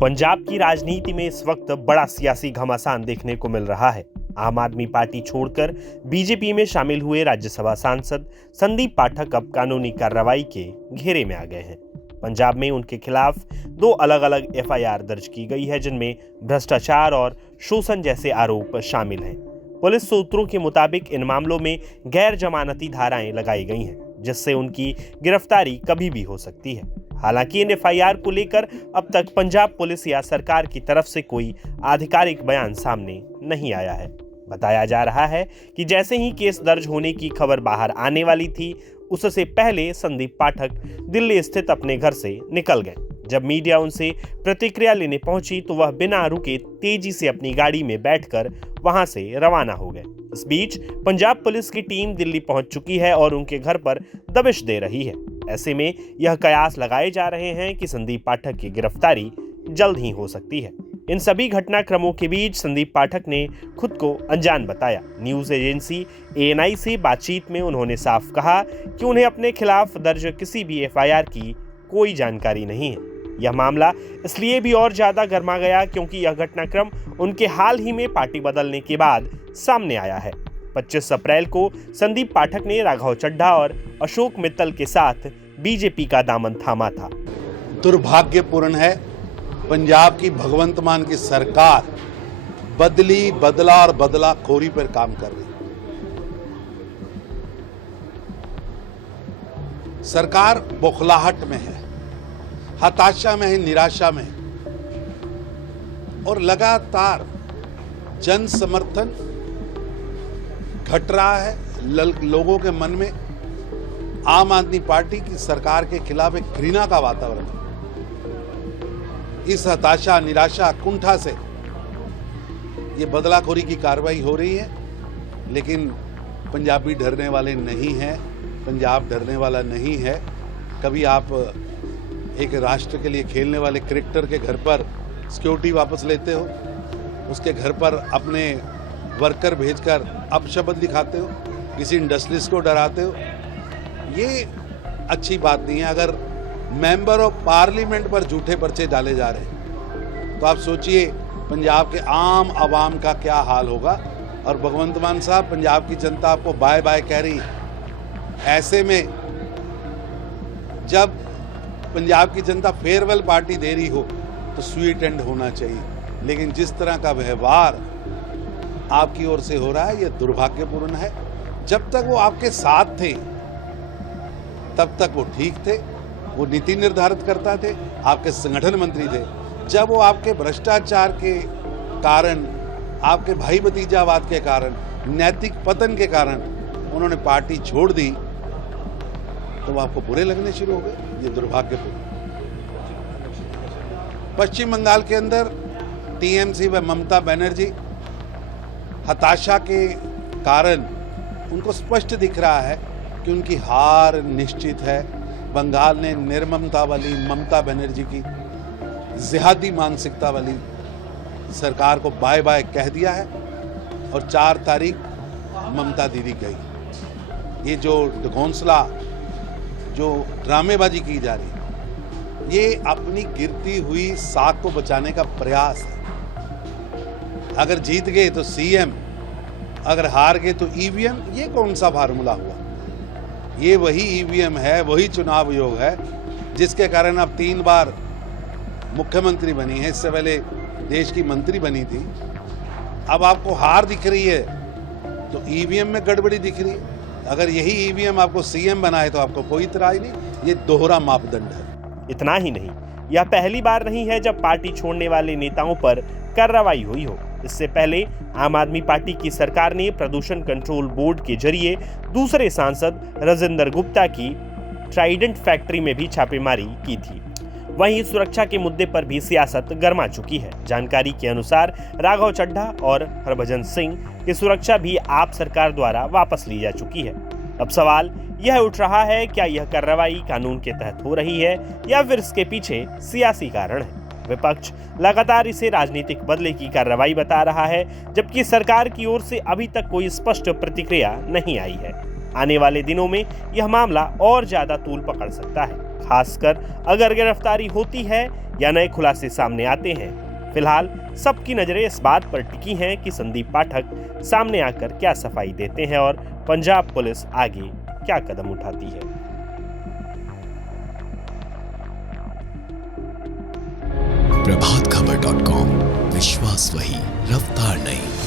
पंजाब की राजनीति में इस वक्त बड़ा सियासी घमासान देखने को मिल रहा है। आम आदमी पार्टी छोड़कर बीजेपी में शामिल हुए राज्यसभा सांसद संदीप पाठक अब कानूनी कार्रवाई के घेरे में आ गए हैं। पंजाब में उनके खिलाफ 2 अलग अलग एफआईआर दर्ज की गई है, जिनमें भ्रष्टाचार और शोषण जैसे आरोप शामिल हैं। पुलिस सूत्रों के मुताबिक इन मामलों में गैर जमानती धाराएं लगाई गई हैं, जिससे उनकी गिरफ्तारी कभी भी हो सकती है। हालांकि इन एफआईआर को लेकर अब तक पंजाब पुलिस या सरकार की तरफ से कोई आधिकारिक बयान सामने नहीं आया है। बताया जा रहा है कि जैसे ही केस दर्ज होने की खबर बाहर आने वाली थी, उससे पहले संदीप पाठक दिल्ली स्थित अपने घर से निकल गए। जब मीडिया उनसे प्रतिक्रिया लेने पहुंची तो वह बिना रुके तेजी से अपनी गाड़ी में बैठकर वहां से रवाना हो गए। इस बीच पंजाब पुलिस की टीम दिल्ली पहुंच चुकी है और उनके घर पर दबिश दे रही है। ऐसे में यह कयास लगाए जा रहे हैं कि संदीप पाठक की गिरफ्तारी जल्द ही हो सकती है। इन सभी घटनाक्रमों के बीच संदीप पाठक ने खुद को अनजान बताया। न्यूज एजेंसी ANI से बातचीत में उन्होंने साफ कहा कि उन्हें अपने खिलाफ दर्ज किसी भी एफआईआर की कोई जानकारी नहीं है। यह मामला इसलिए भी और ज्यादा गर्मा गया क्योंकि यह घटनाक्रम उनके हाल ही में पार्टी बदलने के बाद सामने आया है। 25 अप्रैल को संदीप पाठक ने राघव चड्ढा और अशोक मित्तल के साथ बीजेपी का दामन थामा था। दुर्भाग्यपूर्ण है, पंजाब की भगवंत मान की सरकार बदला और बदलाखोरी पर काम कर रही है। सरकार बौखलाहट में है, हताशा में है, निराशा में है और लगातार जन समर्थन घट रहा है। लोगों के मन में आम आदमी पार्टी की सरकार के खिलाफ एक घृणा का वातावरण है। इस हताशा, निराशा, कुंठा से ये बदलाखोरी की कार्रवाई हो रही है, लेकिन पंजाबी डरने वाले नहीं हैं। पंजाब डरने वाला नहीं है। कभी आप एक राष्ट्र के लिए खेलने वाले क्रिकेटर के घर पर सिक्योरिटी वापस लेते हो, उसके घर पर अपने वर्कर भेजकर अपशब्द लिखाते हो, किसी इंडस्ट्रियलिस्ट को डराते हो। ये अच्छी बात नहीं है। अगर मेंबर ऑफ पार्लियामेंट पर झूठे पर्चे डाले जा रहे हैं तो आप सोचिए पंजाब के आम आवाम का क्या हाल होगा। और भगवंत मान साहब, पंजाब की जनता आपको बाय बाय कह रही है। ऐसे में जब पंजाब की जनता फेयरवेल पार्टी दे रही हो तो स्वीट एंड होना चाहिए, लेकिन जिस तरह का व्यवहार आपकी ओर से हो रहा है, यह दुर्भाग्यपूर्ण है। जब तक वो आपके साथ थे तब तक वो ठीक थे, वो नीति निर्धारित करता थे, आपके संगठन मंत्री थे। जब वो आपके भ्रष्टाचार के कारण, आपके भाई भतीजावाद के कारण, नैतिक पतन के कारण उन्होंने पार्टी छोड़ दी तो वो आपको बुरे लगने शुरू हो गए। ये दुर्भाग्यपूर्ण। पश्चिम बंगाल के अंदर TMC व ममता बनर्जी हताशा के कारण उनको स्पष्ट दिख रहा है कि उनकी हार निश्चित है। बंगाल ने निर्ममता वाली ममता बनर्जी की जिहादी मानसिकता वाली सरकार को बाय बाय कह दिया है और 4 तारीख ममता दीदी गई। ये जो घोंसला, जो ड्रामेबाजी की जा रही है, ये अपनी गिरती हुई साख को बचाने का प्रयास है। अगर जीत गए तो CM, अगर हार गए तो EVM। ये कौन सा फार्मूला हुआ? ये वही EVM है, वही चुनाव योग है जिसके कारण अब 3 बार मुख्यमंत्री बनी है। इससे पहले देश की मंत्री बनी थी। अब आपको हार दिख रही है तो EVM में गड़बड़ी दिख रही है। अगर यही EVM आपको CM बनाए तो आपको कोई इतराज नहीं। ये दोहरा मापदंड है। इतना ही नहीं, यह पहली बार नहीं है जब पार्टी छोड़ने वाले नेताओं पर कार्रवाई हुई हो। इससे पहले आम आदमी पार्टी की सरकार ने प्रदूषण कंट्रोल बोर्ड के जरिए दूसरे सांसद राजेंद्र गुप्ता की ट्राइडेंट फैक्ट्री में भी छापेमारी की थी। वहीं सुरक्षा के मुद्दे पर भी सियासत गर्मा चुकी है। जानकारी के अनुसार राघव चड्ढा और हरभजन सिंह की सुरक्षा भी आप सरकार द्वारा वापस ली जा चुकी है। अब सवाल यह उठ रहा है, क्या यह कार्रवाई कानून के तहत हो रही है या फिर इसके पीछे सियासी कारण है? विपक्ष लगातार इसे राजनीतिक बदले की कार्रवाई बता रहा है, जबकि सरकार की ओर से अभी तक कोई स्पष्ट प्रतिक्रिया नहीं आई है। आने वाले दिनों में यह मामला और ज्यादा तूल पकड़ सकता है। खासकर अगर गिरफ्तारी होती है या नए खुलासे सामने आते हैं। फिलहाल सबकी नजरें इस बात पर टिकी हैं कि संदीप पाठक सामने आकर क्या सफाई देते हैं और पंजाब पुलिस आगे क्या कदम उठाती है। प्रभातखबर.com, विश्वास वही, रफ्तार नहीं।